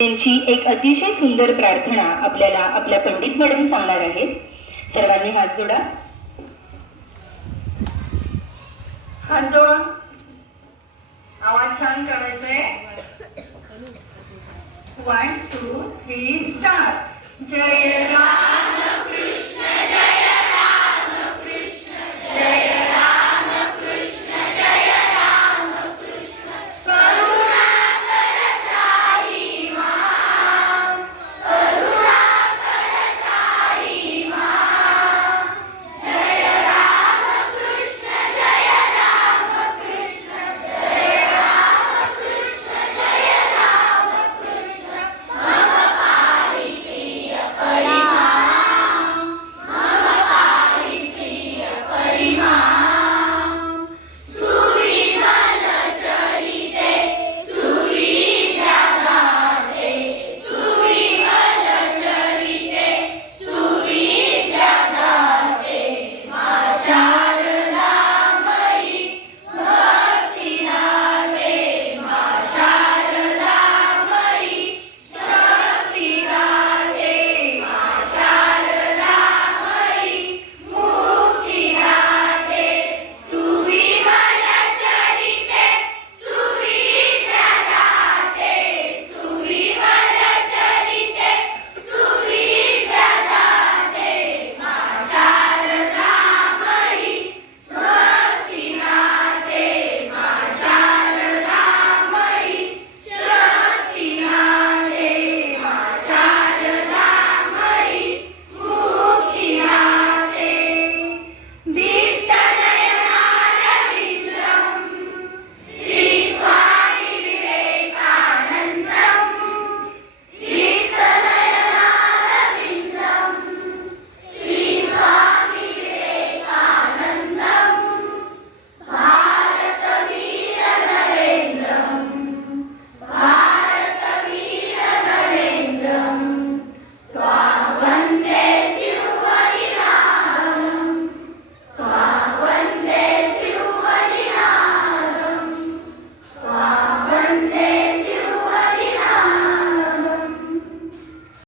त्यांची एक अतिशय सुंदर प्रार्थना आपल्याला आपल्या पंडित मॅडम सांगणार आहेत. सर्वांनी हात जोडा. हात जोडा. आवाज छान करायचा आहे. 1 2 3 स्टार्ट. जय राम